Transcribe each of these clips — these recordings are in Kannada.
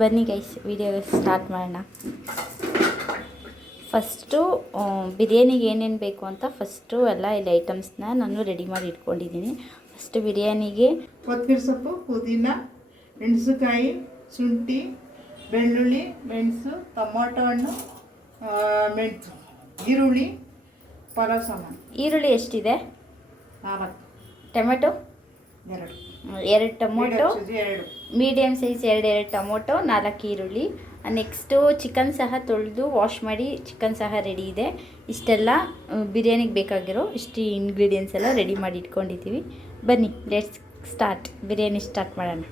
ಬನ್ನಿ ಗೈಸ್, ವಿಡಿಯೋ ಸ್ಟಾರ್ಟ್ ಮಾಡೋಣ. ಫಸ್ಟು ಬಿರಿಯಾನಿಗೆ ಏನೇನು ಬೇಕು ಅಂತ ಫಸ್ಟು ಎಲ್ಲ ಇಲ್ಲಿ ಐಟಮ್ಸ್ನ ನಾನು ರೆಡಿ ಮಾಡಿ ಇಟ್ಕೊಂಡಿದ್ದೀನಿ. ಫಸ್ಟು ಬಿರಿಯಾನಿಗೆ ಕೊತ್ತಂಬರಿ ಸೊಪ್ಪು, ಪುದೀನ, ಮೆಣಸಿನಕಾಯಿ, ಶುಂಠಿ, ಬೆಳ್ಳುಳ್ಳಿ, ಮೆಣಸು, ಟೊಮೊಟೊ ಹಣ್ಣು, ಮೆಣಸು, ಈರುಳ್ಳಿ, ಪಲಾವ್ ಸಾಮಾನು. ಈರುಳ್ಳಿ ಎಷ್ಟಿದೆ? 4. Tomato 2 tomato, medium size 2 tomato, 4 ಈರುಳ್ಳಿ. ನೆಕ್ಸ್ಟು ಚಿಕನ್ ಸಹ ತೊಳೆದು ವಾಶ್ ಮಾಡಿ ಚಿಕನ್ ಸಹ ರೆಡಿ ಇದೆ. ಇಷ್ಟೆಲ್ಲ ಬಿರಿಯಾನಿಗೆ ಬೇಕಾಗಿರೋ ಇಷ್ಟು ಇಂಗ್ರೀಡಿಯೆಂಟ್ಸ್ ಎಲ್ಲ ರೆಡಿ ಮಾಡಿ ಇಟ್ಕೊಂಡಿದ್ದೀವಿ. ಬನ್ನಿ ಲೆಟ್ಸ್ ಸ್ಟಾರ್ಟ್, ಬಿರಿಯಾನಿ ಸ್ಟಾರ್ಟ್ ಮಾಡೋಣ.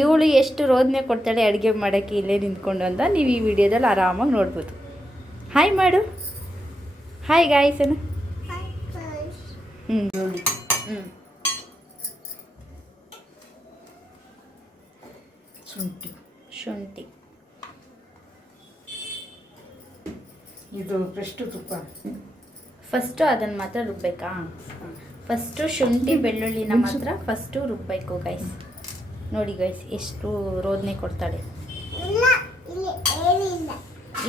ಇವಳು ಎಷ್ಟು ರೋದನೆ ಕೊಡ್ತಾಳೆ ಅಡುಗೆ ಮಾಡೋಕ್ಕೆ ಇಲ್ಲೇ ನಿಂತ್ಕೊಂಡು ಅಂತ ನೀವು ಈ ವಿಡಿಯೋದಲ್ಲಿ ಆರಾಮಾಗಿ ನೋಡ್ಬೋದು. ಹಾಯ್ ಮಾಡು, ಹಾಯ್ ಗಾಯ್ಸನು. ಶುಂಠಿ ಇದು ಫ್ರೆಶ್ಟು ತುಪ್ಪ. ಫಸ್ಟು ಅದನ್ನು ಮಾತ್ರ ರುಬ್ಬೇಕಾ? ಫಸ್ಟು ಶುಂಠಿ ಬೆಳ್ಳುಳ್ಳಿನ ಮಾತ್ರ ಫಸ್ಟು ರುಬ್ಬೇಕು ಗೈಸ್. ನೋಡಿ ಗೈಸ್ ಎಷ್ಟು ರೋದನೆ ಕೊಡ್ತಾಳೆ.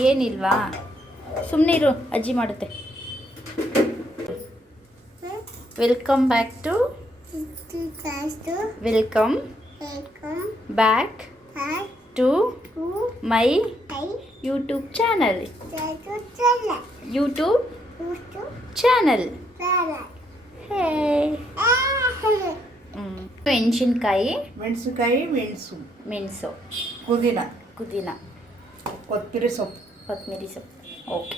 ಏನಿಲ್ವಾ, ಸುಮ್ಮನೆ ಇರು, ಅಜ್ಜಿ ಮಾಡುತ್ತೆ. Welcome back to my YouTube channel. ಮೆಣಸಿನ್ಕಾಯಿ, ಮೆಣಸು, ಪುದೀನ, ಕೊತ್ತಂಬರಿ ಸೊಪ್ಪು. ಓಕೆ,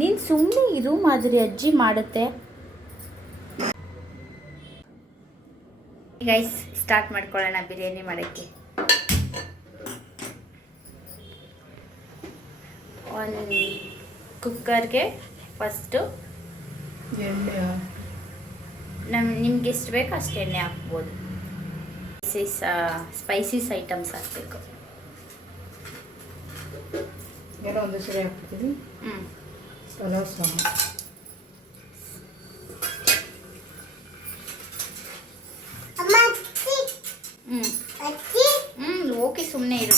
ನೀನು ಸುಮ್ಮನೆ ಇರು ಮಾಧುರಿ, ಅಜ್ಜಿ ಮಾಡುತ್ತೆ. ಗೈಸ್ ಸ್ಟಾರ್ಟ್ ಮಾಡ್ಕೊಳ್ಳೋಣ ಬಿರಿಯಾನಿ ಮಾಡೋಕ್ಕೆ. ಒಂದು ಕುಕ್ಕರ್ಗೆ ಫಸ್ಟು ಎಣ್ಣೆ, ನಿಮ್ಗೆ ಎಷ್ಟು ಬೇಕು ಅಷ್ಟು ಎಣ್ಣೆ ಹಾಕ್ಬೋದು. ಸ್ಪೈಸೀಸ್ ಐಟಮ್ಸ್ ಹಾಕಬೇಕು. ಏನೋ ಒಂದು ಸರಿ ಹಾಕ್ಬಿಡ್ತೀವಿ. ಪಲಾವ್ ಸಾಮಾನು, ಓಕೆ, ಸುಮ್ಮನೆ ಇರು.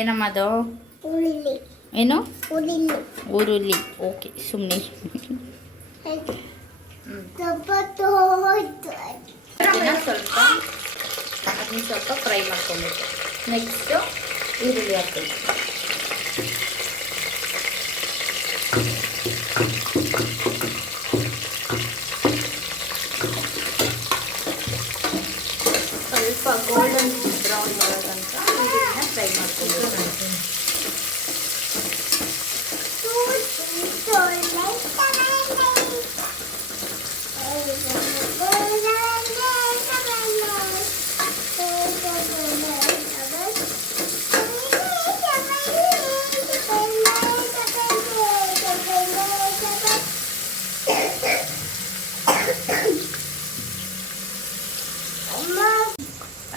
ಏನಮ್ಮ ಅದು? ಏನು? ಉರುಳಿ. ಓಕೆ, ಸುಮ್ಮನೆ ಸ್ವಲ್ಪ ಅದನ್ನ ಸ್ವಲ್ಪ ಫ್ರೈ ಮಾಡ್ಕೊಬೇಕು. ನೆಕ್ಸ್ಟು ಈರುಳ್ಳಿ ಹಾಕ್ಬೇಕು. ಸ್ವಲ್ಪ ಗೋಲ್ಡನ್ ಬ್ರೌನ್ ಬರೋ ತನಕ ಈರುಳ್ಳಿನ ಫ್ರೈ ಮಾಡ್ಕೊಬೇಕು.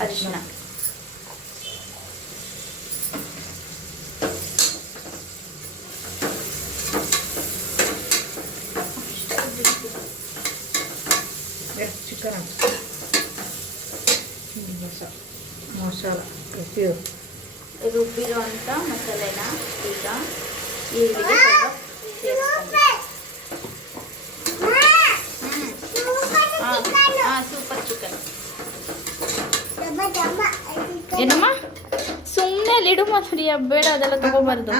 ಅರಿಶಿನ, ಚಿಕನ್, ಮಸಾಲ ರುಬ್ಬಿರೋ ಅಂಥ ಮಸಾಲೆನ ಈಗ ಈರುಳ್ಳಿಗೆ ಸೂಪರ್ ಚಿಕನ್. ಏನಮ್ಮ ಸುಮ್ಮನೆ ಅಲ್ಲಿಡು ಮಾಧುರಿ, ಬೇಡ ಅದೆಲ್ಲ ತಗೋಬಾರ್ದು.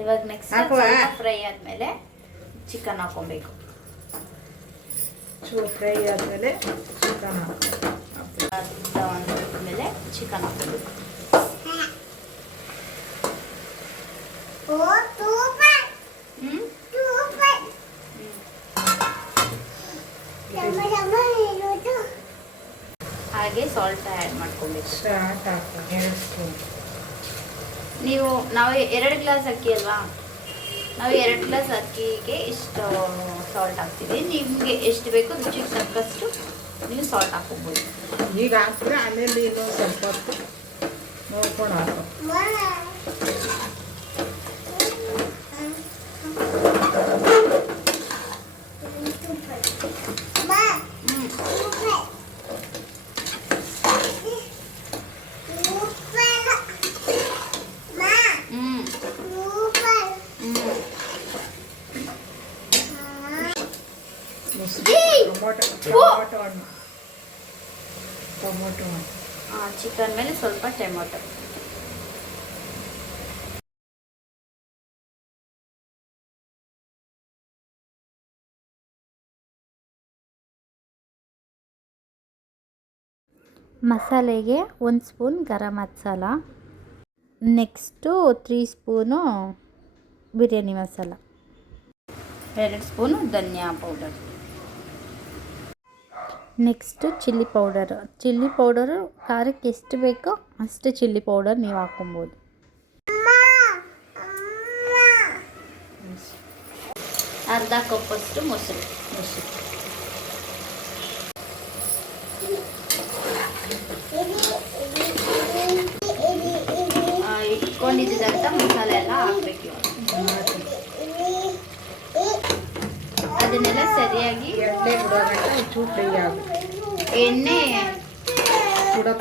ಇವಾಗ ನೆಕ್ಸ್ಟ್ ಫ್ರೈ ಆದಮೇಲೆ ಚಿಕನ್ ಹಾಕೊಬೇಕು. ಫ್ರೈ ಆದಮೇಲೆ ಚಿಕನ್ ಆದಮೇಲೆ ಚಿಕನ್ ಹಾಕೋಬೇಕು. ಹಾಗೆ ಸಾಲ್ಟ್ ಆ್ಯಡ್ ಮಾಡ್ಕೊಬೇಕು. ನಾವು 2 ಗ್ಲಾಸ್ ಅಕ್ಕಿ ಅಲ್ವಾ, ನಾವು 2 ಗ್ಲಾಸ್ ಅಕ್ಕಿಗೆ ಇಷ್ಟು ಸಾಲ್ಟ್ ಹಾಕ್ತೀವಿ. ನಿಮಗೆ ಎಷ್ಟು ಬೇಕು ರುಚಿಗೆ ತಕ್ಕಷ್ಟು ನೀವು ಸಾಲ್ಟ್ ಹಾಕೋಬೋದು. ಈಗ ಹಾಕಿದ್ರೆ ಆಮೇಲೆ ಇನ್ನೊಂದು ಸ್ವಲ್ಪ ಹೊತ್ತು ನೋಡ್ಕೊಂಡು ಹಾಕೋ. ಟೊಮೊಟೊ ಹಣ್ಣು. ಟೊಮೊಟೊ ಹಣ್ಣು. ಚಿಕನ್ ಮೇಲೆ ಸ್ವಲ್ಪ ಟೊಮೊಟೊ. ಮಸಾಲೆಗೆ 1 spoon garam masala, next 3 spoon biryani masala, 2 spoon ಧನಿಯಾ ಪೌಡರ್, ನೆಕ್ಸ್ಟು ಚಿಲ್ಲಿ ಪೌಡರು ಖಾರಕ್ಕೆ ಎಷ್ಟು ಬೇಕೋ ಅಷ್ಟು ಚಿಲ್ಲಿ ಪೌಡರ್ ನೀವು ಹಾಕ್ಕೊಬೋದು. ಅರ್ಧ ಕಪ್ಪಷ್ಟು ಮೊಸರು. ಇಟ್ಕೊಂಡಿದ್ದಂಥ ಮಸಾಲೆ ಎಲ್ಲ ಹಾಕ್ಬೇಕು. ಅದನ್ನೆಲ್ಲ ಸರಿಯಾಗಿ ಎಣ್ಣೆ ಬಿಡೋಗಂಟ ಚೂರು ಫ್ರೈ ಆಗುತ್ತೆ. ಎಣ್ಣೆ ಬಿಡೋ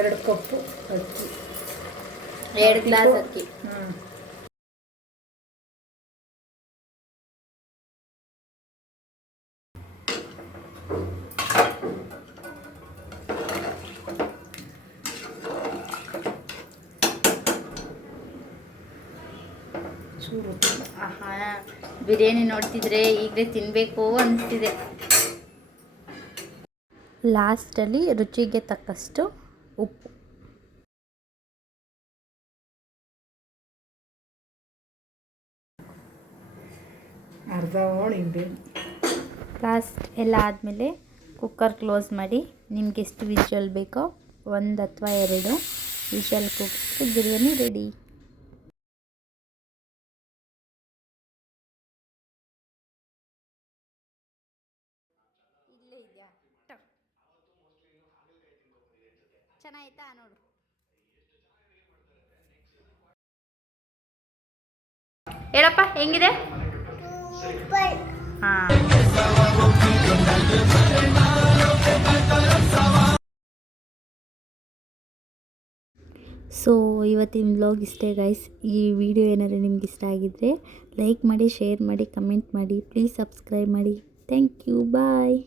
ಎರಡು ಕಪ್ಪು ಅಕ್ಕಿ, 2 ಗ್ಲಾಸ್ ಅಕ್ಕಿ. ಚೂರು ಬಿರಿಯಾನಿ ನೋಡ್ತಿದ್ರೆ ಈಗಲೇ ತಿನ್ನಬೇಕು ಅನಿಸ್ತಿದೆ. ಲಾಸ್ಟಲ್ಲಿ ರುಚಿಗೆ ತಕ್ಕಷ್ಟು ಉಪ್ಪು. ಅರ್ಧ ಹೋಳಿಗೆ. ಲಾಸ್ಟ್ ಎಲ್ಲ ಆದಮೇಲೆ ಕುಕ್ಕರ್ ಕ್ಲೋಸ್ ಮಾಡಿ ನಿಮ್ಗೆ ಎಷ್ಟು ವಿಷಲ್ ಬೇಕೋ 1 ಅಥವಾ 2 ವಿಷಲ್ ಕೂಗಿಸಿ ಬಿರಿಯಾನಿ ರೆಡಿ. ಇಲ್ಲೇ ಇದೆಯಾ? ಚೆನ್ನಾಯ್ತಾ ನೋಡು. ಹೇಳಪ್ಪ ಹೆಂಗಿದೆ? ಹಾಂ. ಸೊ ಇವತ್ತಿನ ವ್ಲಾಗ್ ಇಷ್ಟೇ ಗೈಸ್. ಈ ವಿಡಿಯೋ ಏನಾದರೂ ನಿಮ್ಗೆ ಇಷ್ಟ ಆಗಿದ್ದರೆ ಲೈಕ್ ಮಾಡಿ, ಶೇರ್ ಮಾಡಿ, ಕಮೆಂಟ್ ಮಾಡಿ, ಪ್ಲೀಸ್ ಸಬ್ಸ್ಕ್ರೈಬ್ ಮಾಡಿ. Thank you, bye.